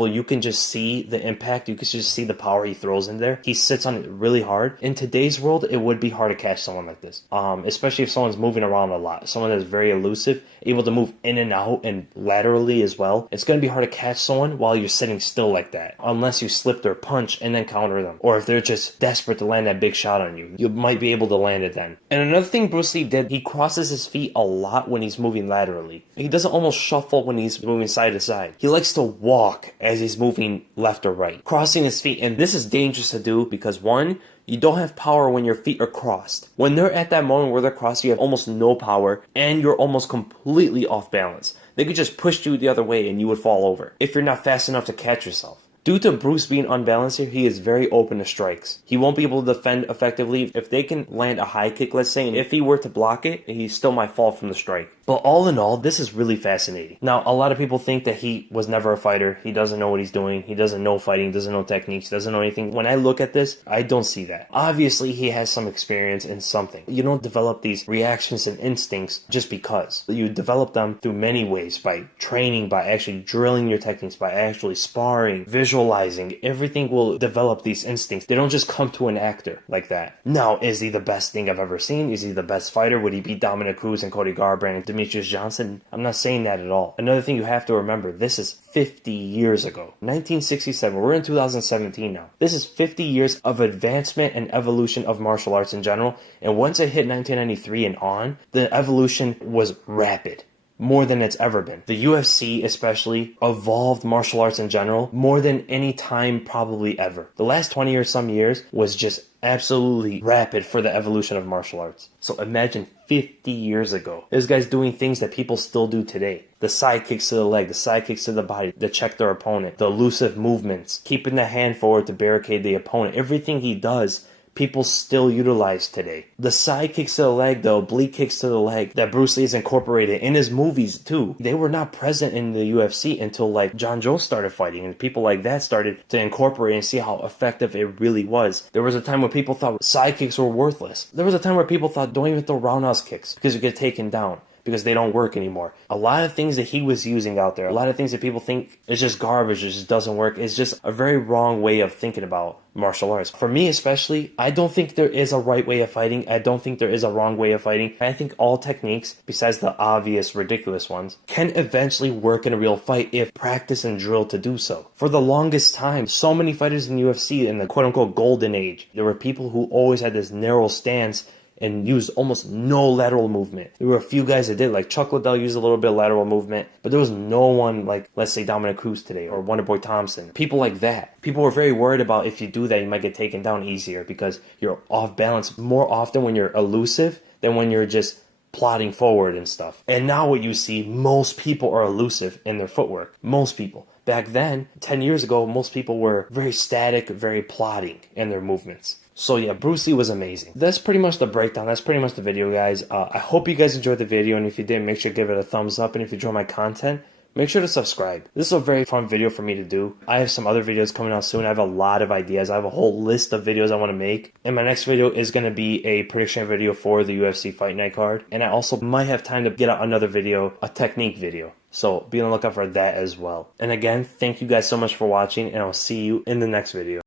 You can just see the impact. You can just see the power he throws in there. He sits on it really hard. In today's world, it would be hard to catch someone like this, especially if someone's moving around a lot. Someone that's very elusive, able to move in and out and laterally as well. It's going to be hard to catch someone while you're sitting still like that, unless you slip their punch and then counter them, or if they're just desperate to land that big shot on you. You might be able to land it then. And another thing Bruce Lee did, he crosses his feet a lot when he's moving laterally. He doesn't almost shuffle when he's moving side to side. He likes to walk as he's moving left or right, crossing his feet. And this is dangerous to do because, one, you don't have power when your feet are crossed. When they're at that moment where they're crossed, you have almost no power and you're almost completely off balance. They could just push you the other way and you would fall over if you're not fast enough to catch yourself. Due to Bruce being unbalanced here, he is very open to strikes. He won't be able to defend effectively. If they can land a high kick, let's say, and if he were to block it, he still might fall from the strike. But all in all, this is really fascinating. Now, a lot of people think that he was never a fighter. He doesn't know what he's doing. He doesn't know fighting, doesn't know techniques, doesn't know anything. When I look at this, I don't see that. Obviously, he has some experience in something. You don't develop these reactions and instincts just because. You develop them through many ways, by training, by actually drilling your techniques, by actually sparring, visualizing. Everything will develop these instincts. They don't just come to an actor like that. Now, is he the best thing I've ever seen? Is he the best fighter? Would he beat Dominic Cruz and Cody Garbrandt and Demetrius Johnson? I'm not saying that at all. Another thing you have to remember, this is 50 years ago. 1967. We're in 2017 now. This is 50 years of advancement and evolution of martial arts in general. And once it hit 1993 and on, the evolution was rapid. More than it's ever been. The UFC especially evolved martial arts in general more than any time probably ever. The last 20 or some years was just absolutely rapid for the evolution of martial arts. So imagine 50 years ago. This guy's doing things that people still do today. The side kicks to the leg, the side kicks to the body, to check their opponent, the elusive movements, keeping the hand forward to barricade the opponent. Everything he does, people still utilize today. The side kicks to the leg, the oblique kicks to the leg that Bruce Lee has incorporated in his movies too. They were not present in the UFC until like John Jones started fighting and people like that started to incorporate and see how effective it really was. There was a time where people thought side kicks were worthless. There was a time where people thought don't even throw roundhouse kicks because you get taken down, because they don't work anymore. A lot of things that he was using out there, a lot of things that people think is just garbage, it just doesn't work, is just a very wrong way of thinking about martial arts. For me especially, I don't think there is a right way of fighting. I don't think there is a wrong way of fighting. I think all techniques, besides the obvious ridiculous ones, can eventually work in a real fight if practiced and drilled to do so. For the longest time, so many fighters in UFC in the quote-unquote golden age, there were people who always had this narrow stance and used almost no lateral movement. There were a few guys that did, like Chuck Liddell used a little bit of lateral movement, but there was no one like, let's say, Dominic Cruz today or Wonderboy Thompson. People like that. People were very worried about if you do that, you might get taken down easier because you're off balance more often when you're elusive than when you're just plodding forward and stuff. And now what you see, most people are elusive in their footwork. Most people. Back then, 10 years ago, most people were very static, very plodding in their movements. So yeah, Bruce Lee was amazing. That's pretty much the breakdown. That's pretty much the video, guys. I hope you guys enjoyed the video, and if you did, make sure to give it a thumbs up. And if you enjoy my content, make sure to subscribe. This is a very fun video for me to do. I have some other videos coming out soon. I have a lot of ideas. I have a whole list of videos I want to make. And my next video is going to be a prediction video for the UFC Fight Night card. And I also might have time to get out another video, a technique video. So be on the lookout for that as well. And again, thank you guys so much for watching, and I'll see you in the next video.